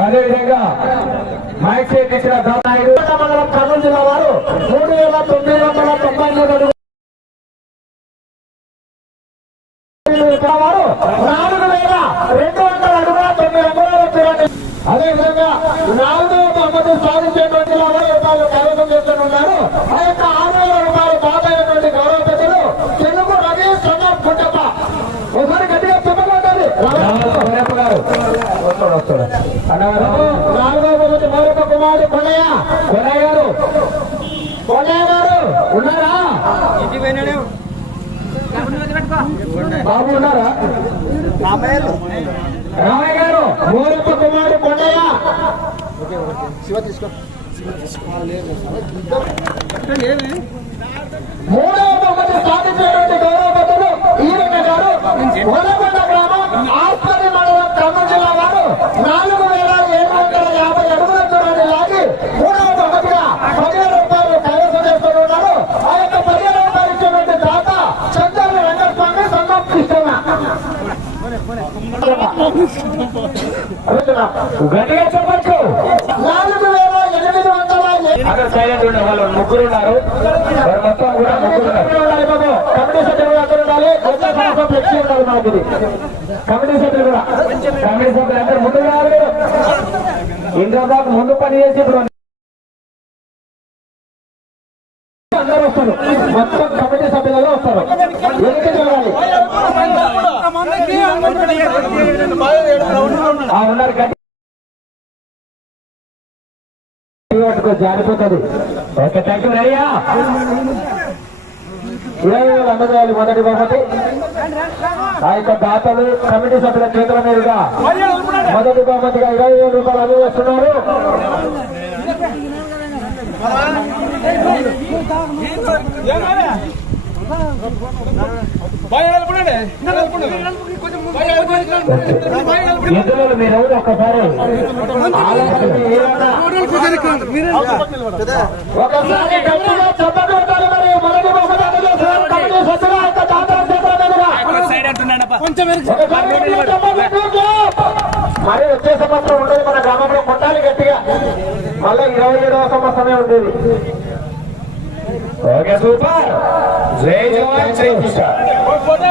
అదేవిధంగా మైక్ చేతి ఇచ్చిన దానాయుడు మండలం కర్నూలు జిల్లా వారు మూడు వేల తొమ్మిది వందల తొంభై మూడు వారు నాలుగు వేల రెండు వందల అడుగుల తొమ్మిది వందల చూడండి అదేవిధంగా నాలుగవ బహుమతి సాధించేటువంటి వారు కార్యక్రమం కైవసం చేస్తున్నారు ఆ యొక్క అన్నగారు బహుమతి మరొక కుమారుడు కొండయ్య కొండయ్య గారు. కొండయ్య గారు ఉన్నారా? బాబు ఉన్నారా? రామయ్య గారు మూడప్ప కుమారుడు కొండయ్య మూడవ బహుమతి సాధించినటువంటి గౌరవ పెద్దలు ఈరన్న గారు వనకొండ గ్రామం ఆస్పత్రి మండలం ఖమ్మం జిల్లా వారు నాలుగు వేల ఏడు వందల యాభై అడుగుల దూరాన్ని లాగి మూడవ బహుమతిగా పదివేల రూపాయలు కైవసం చేస్తున్నారు ఆ యొక్క పదివేల రూపాయలు ఇచ్చినటువంటి దాత చంద్ర వెంకటస్వామి సంగం కృష్ణ గట్టిగా చెప్పచ్చు నాలుగు వేల ఎనిమిది వందల అక్కడ సైలెంట్ ఉండే వాళ్ళు ముగ్గురు ఉన్నారు మొత్తం కూడా ముగ్గురు ఉన్నారు బాబు కమిటీ సభ్యులు అందరూ ఉండాలి కొత్త సంవత్సరం ఫ్లెక్సీ ఉండాలి మాకు కమిటీ సభ్యులు కూడా కమిటీ సభ్యులు అందరూ ముందు రావాలి ఇంట్లో ముందు పని చేసి ఇప్పుడు అందరూ వస్తారు. మొత్తం కమిటీ సభ్యులలో వస్తారు. ఎందుకంటే ఉన్నారు పట్టుకో జారిపోతుంది. ఓకే థ్యాంక్ యూ రెడీయా ఇరవై వేల అందజేయాలి మొదటి బహుమతి. ఆ యొక్క దాతలు కమిటీ సభ్యుల చేతుల మీదుగా మొదటి బహుమతిగా ఇరవై వేల రూపాయలు అందజేస్తున్నారు ఇందులో మీరెవరు ఒక్కసారి ఒకసారి గట్టిగా మరి మొదటి బహుమతి కమిటీ సభ్యుల యొక్క దాతల ఒకసారి మరి వచ్చే సంవత్సరం ఉండేది మన గ్రామంలో కొట్టాలి గట్టిగా మళ్ళీ ఇరవై ఏడవ సంవత్సరమే ఉండేది. ઓકે સુપર જય જવાન જય કિસાન. ફોટો